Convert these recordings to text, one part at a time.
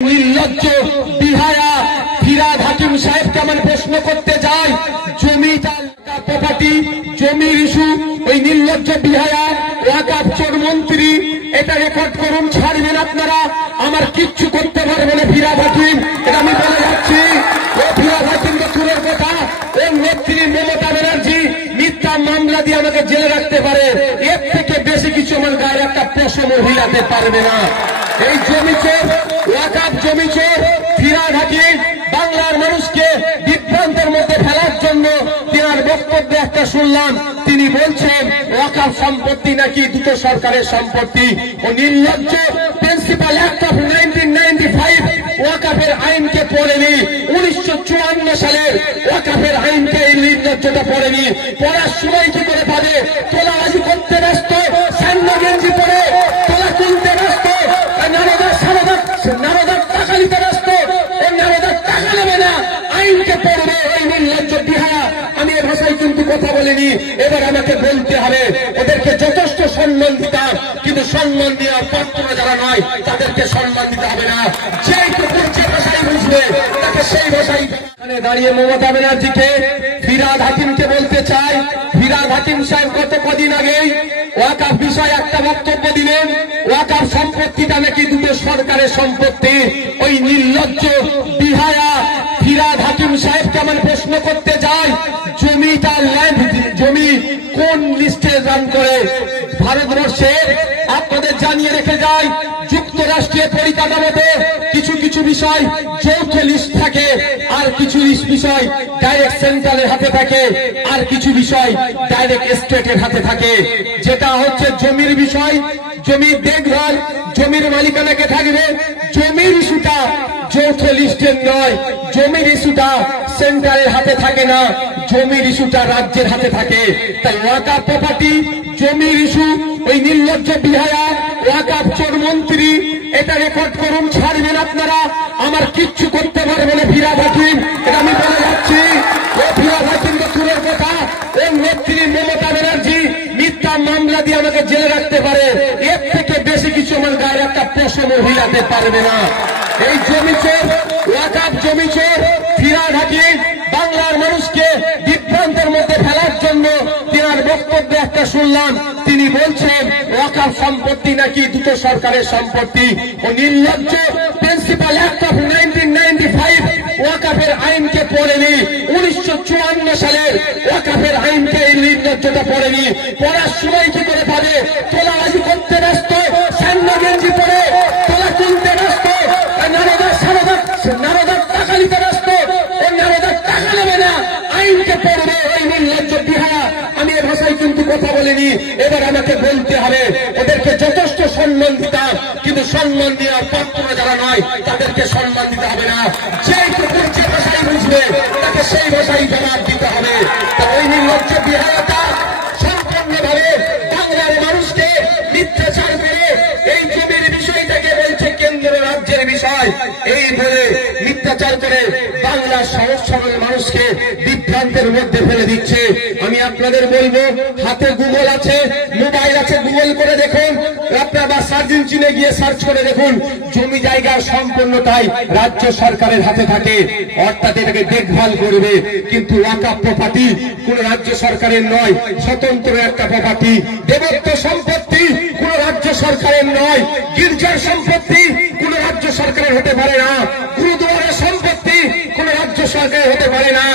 निर्लज्ज बिहाया ফিরাদ হাকিম সাহেবকে আমার প্রশ্ন করতে যাই, জমি প্রপার্টি জমির ইস্যু, ওই নির্লজ্জ বিহায়া ওয়াকাফ চোর মন্ত্রী, এটা রেকর্ড করুন, ছাড়বেন আপনারা, আমার কিচ্ছু করতে পারবে না ফিরাদ হাকিম, এটা আমি বলে যাচ্ছি। ও ফিরাদ হাকিমকে চোরের কথা, ওই নেত্রী মমতা ব্যানার্জি মিথ্যা মামলা দিয়ে আমাকে জেলে রাখতে পারে, এর থেকে বেশি কিছু আমার গায়ের একটা পশম হিলাতে পারবে না। এই জমি চোর, ওয়াকাফ জমি চোর ফিরাদ হাকিম বাংলার মানুষকে বিভ্রান্তের মধ্যে ফেলার জন্য তিনার বক্তব্যে একটা শুনলাম, তিনি বলছেন ওয়াকাফ সম্পত্তি নাকি দুটো সরকারের সম্পত্তি। ও নির্লজ্জ প্রিন্সিপাল অ্যাক্ট অফ 1995 ওয়াকাফের আইনকে পড়েনি, 1954 সালের ওয়াকাফের আইনকে এই নির্লজ্জতা পড়েনি। পড়ার সময় কি করে পাবে? তোলাবাজি করতে ব্যস্ত, সান্না গেঞ্জি পরে তোলা তুলতে ব্যস্ত, নারদার টাকা নিতে ব্যস্ত, ওই নারদার টাকা নেবে না, আইনকে পড়বে এই নির্লজ্জ বিহায়া। আমি এ ভাষায় কিন্তু কথা বলিনি, এবার আমাকে বলতে হবে। ওদেরকে যথেষ্ট সম্মান দিতাম, কিন্তু সম্মান দেওয়ার পাত্র যারা নয় তাদেরকে সম্মান দিতে হবে না। যেই তো যে ভাষায় বুঝবে তাকে সেই ভাষায়। দাঁড়িয়ে মমতা ব্যানার্জিকে ফিরাদ হাকিমকে বলতে চাই, ফিরাদ হাকিম সাহেব গত কদিন আগেই ওয়াকাফ বিষয়ে একটা বক্তব্য দিলেন, ওয়াকাফ সম্পত্তিটা নাকি দুটো সরকারের সম্পত্তি। ওই নির্লজ্জ বিহায়া ফিরাদ হাকিম সাহেবকে আমার প্রশ্ন করতে যাই, জমিটা ল্যান্ড জমি কোন লিস্টে রান করে ভারতবর্ষের? আপনাদের জানিয়ে রেখে যাই, যুক্তরাষ্ট্রীয় পরিকাঠামোতে কিছু কিছু বিষয় যৌথ লিস্ট থাকে, আর কিছু বিষয় ডাইরেক্ট সেন্ট্রালের হাতে থাকে, আর কিছু বিষয় ডাইরেক্ট স্টেটের হাতে থাকে। যেটা হচ্ছে জমির বিষয়, জমির দেখভাল, জমির মালিকানাকে থাকবে, জমির ইস্যুটা যৌথ লিস্টের নয়, জমির ইস্যুটা সেন্ট্রালের হাতে থাকে না, জমির ইস্যুটা রাজ্যের হাতে থাকে। তাই ওয়াকাফ প্রপার্টি জমির ইস্যু, ওই নির্লজ্জ বিহায়া ওয়াকাফ চোর মন্ত্রী, এটা রেকর্ড করুন, ছাড়বেন আপনারা, আমার কিচ্ছু করতে পারবে না ফিরাদ হাকিম, এটা আমি বলে যাচ্ছি। ও ফিরাদ হাকিমকে চোরের কথা, ওই নেত্রী মমতা ব্যানার্জি মিথ্যা মামলা দিয়ে আমাকে জেলে রাখতে পারে, এর থেকে বেশি কিছু আমার গায়ের একটা পশম হিলাতে পারবে না। এই জমি চোর, ওয়াকাফ জমি চোর ফিরাদ হাকিম বাংলার মানুষকে বিভ্রান্তের মধ্যে ফেলার জন্য তিনার বক্তব্যে একটা শুনলাম, তিনি বলছেন ওয়াকাফ সম্পত্তি নাকি দুটো সরকারের সম্পত্তি। ও নির্লজ্জ প্রিন্সিপাল অ্যাক্ট অফ 1995 ওয়াকাফের আইনকে পড়েনি, 1954 সালের ওয়াকাফের আইনকে এই নির্লজ্জতা পড়েনি। পড়ার সময় কি করে পাবে? তোলাবাজি করতে ব্যস্ত, সান্না গেঞ্জি পরে তোলা তুলতে ব্যস্ত, নারদার টাকা নিতে ব্যস্ত, ওই নারদার টাকা নেবে না, আইনকে পড়বে এই নির্লজ্জ বিহায়া। আমি এ ভাষায় কিন্তু কথা বলিনি, এবার আমাকে বলতে হবে। ওদেরকে যথেষ্ট সম্মান দিতাম, কিন্তু সম্মান দেওয়ার পাত্র যারা নয় তাদেরকে সম্মান দিতে হবে না। যেই তো যে ভাষায় বুঝবে তাকে সেই ভাষায় জবাব দিতে হবে। ওই নির্লজ্জ বিহায়াটা সম্পূর্ণভাবে বাংলার মানুষকে মিথ্যাচার করে এই জমির বিষয়টাকে বলছে কেন্দ্র রাজ্যের বিষয়, এই বলে মিথ্যাচার করে বাংলার সহজ সরল মানুষকে বিভ্রান্তের মধ্যে ফেলে দিচ্ছে। আমি আপনাদের বলবো, হাতে গুগল আছে, মোবাইল আছে, গুগল করে দেখুন আপনার, বা সার্চ ইঞ্জিনে গিয়ে সার্চ করে দেখুন, জমি জায়গার সম্পূর্ণটাই রাজ্য সরকারের হাতে থাকে, অর্থাৎ এটাকে দেখভাল করবে। কিন্তু ওয়াকাফ প্রপার্টি কোন রাজ্য সরকারের নয়, স্বতন্ত্র একটা প্রপার্টি। দেবত্ব সম্পত্তি কোন রাজ্য সরকারের নয়, গির্জার সম্পত্তি কোন রাজ্য সরকারের হতে পারে না, গুরুদুয়ারের সম্পত্তি কোন রাজ্য সরকারের হতে পারে না,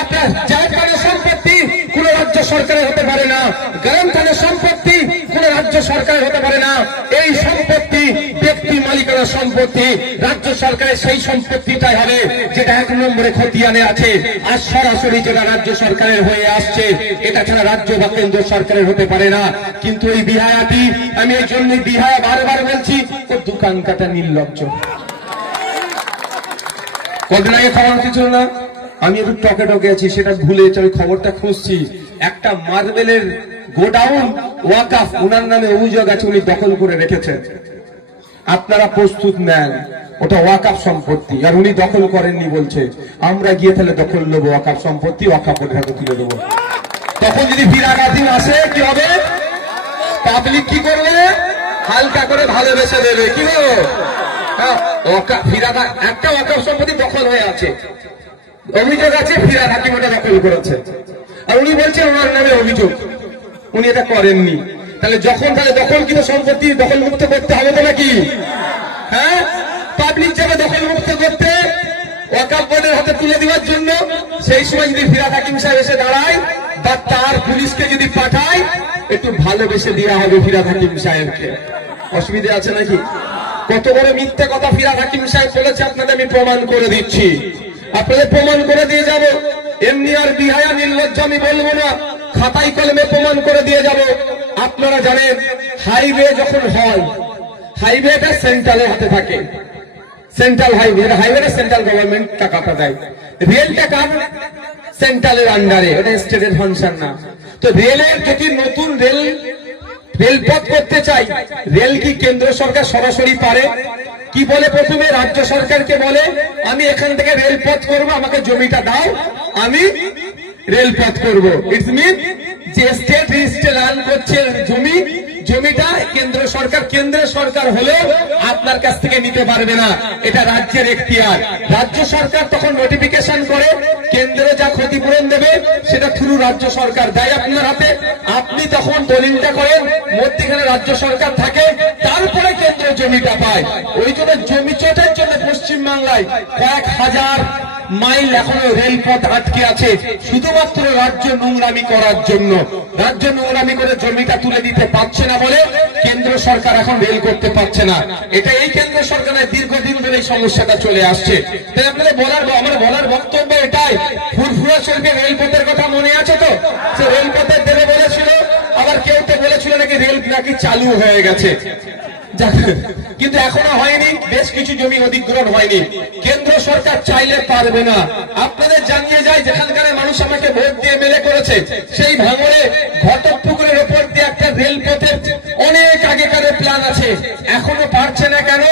আপনার জায়গার সম্পত্তি কোন রাজ্য সরকারের হতে পারে না, গ্রামথানের সম্পত্তি কোন রাজ্য সরকারের হতে পারে না। এই সম্পত্তি ব্যক্তি মালিকানার সম্পত্তি, রাজ্য সরকারের সেই সম্পত্তিটাই হবে যেটা 1 নম্বরে খতিয়ানে আছে, আর সরাসরি যেটা রাজ্য সরকারের হয়ে আসছে, এটা ছাড়া রাজ্য বা কেন্দ্র সরকারের হতে পারে না। কিন্তু এই বিহায়াটি, আমি এই জন্য বিহায়া বারবার বলছি, ও দোকান কাটা নির্লজ্জ। কদিন আগে খবর ছিল না, আমি একটু টকে টকে আছি, সেটা ভুলে আমি খবরটা খুঁজছি, একটা মার্বেলের গোডাউন ওয়াকাফ ওনার নামে অভিযোগ আছে, উনি দখল করে রেখেছেন। আপনারা প্রস্তুত নেন, ওটা ওয়াকাফ সম্পত্তি, আর উনি দখল করেননি বলছে। আমরা গিয়ে তাহলে দখল নেবো ওয়াকাফ সম্পত্তি, ওয়াকাফের হাতে তুলে দেবো। তখন যদি ফিরাদ হাকিম আসে কি হবে? পাবলিক কি করবে? হালকা করে ভালোবেসে দেবে, কি বলো? একটা ওয়াকফ সম্পত্তি দখল হয়ে আছে, অভিযোগ আছে ফিরহাদ হাকিম ওটা দখল করেছে, আর উনি বলছেন ওনার নামে অভিযোগ, উনি এটা করেননি। তাহলে দখলকৃত সম্পত্তি দখল মুক্ত করতে হবে তো নাকি? হ্যাঁ, পাবলিক যাবে দখল মুক্ত করতে ওয়াকফ বোর্ডের হাতে তুলে দেওয়ার জন্য। সেই সময় যদি ফিরহাদ হাকিম সাহেব এসে দাঁড়ায় বা তার পুলিশকে যদি পাঠায়, একটু ভালোবেসে দেওয়া হবে ফিরহাদ হাকিম সাহেবকে। অসুবিধা আছে নাকি? কত বড় মিথ্যা কথা ফিরহাদ হাকিম সাহেব বলেছে আপনাদের আমি প্রমাণ করে দিচ্ছি, আপনাদের প্রমাণ করে দিয়ে যাব। এমনি আর বিহায়া নির্লজ্জ আমি বলবো না, খাতায় কলমে প্রমাণ করে দিয়ে যাব। আপনারা জানেন হাইওয়ে যখন হয়, হাইওয়েটা সেন্ট্রালের হাতে থাকে, সেন্ট্রাল হাইওয়েটা সেন্ট্রাল গভর্নমেন্ট টাকাটা দেয়, রেলটা কার? সেন্ট্রালের আন্ডারে, এটা স্টেটের ফাংশন না। তো রেলের যদি নতুন রেলপথ করতে চাই, রেল কি কেন্দ্র সরকার সরাসরি পারে? কি বলে? প্রথমে রাজ্য সরকারকে বলে আমি এখান থেকে রেলপথ করব, আমাকে জমিটা দাও, আমি রেলপথ করব। ইটস মিন যে স্টেট রেজিস্ট্রে রান করছে জমিটা কেন্দ্র সরকার হলেও আপনার কাছ থেকে নিতে পারবে না, এটা রাজ্যের এখতিয়ার। রাজ্য সরকার তখন নোটিফিকেশন করে, কেন্দ্র যা ক্ষতিপূরণ দেবে সেটা থ্রু রাজ্য সরকার দেয় আপনার হাতে, আপনি তখন দলিলটা করেন, মধ্যখানে রাজ্য সরকার থাকে, তারপরে কেন্দ্র জমিটা পায়। ওই জন্য জমি চোটের জন্য পশ্চিমবাংলায় কয়েক হাজার মাইল এখনো রেলপথ আটকে আছে, শুধুমাত্র রাজ্য নোংরামি করার জন্য। রাজ্য নোংরামি করে জমিটা তুলে দিতে পারছে না বলে কেন্দ্র সরকার এখন রেল করতে পারছে না। এটা এই কেন্দ্র সরকারের দীর্ঘদিন ধরে এই সমস্যাটা চলে আসছে। তাই আপনাদের আমার বলার বক্তব্য এটাই, ফুরফুরা শরীফের রেলপথের কথা মনে আছে তো? সে রেলপথের দেবে বলেছিল, আবার কেউ তো বলেছিল নাকি রেল নাকি চালু হয়ে গেছে, কিন্তু এখনো হয়নি, বেশ কিছু জমি অধিগ্রহণ হয়নি। কেন্দ্র সরকার চাইলে পারবে না। আপনাদের জানিয়ে যায়, যেখানকার মানুষ আমাকে ভোট দিয়ে মেলে করেছে, সেই ভাঙড়ে ঘটকপুকুরের ওপর দিয়ে একটা রেলপথের অনেক আগেকার প্ল্যান আছে, এখনো পারছে না কেন?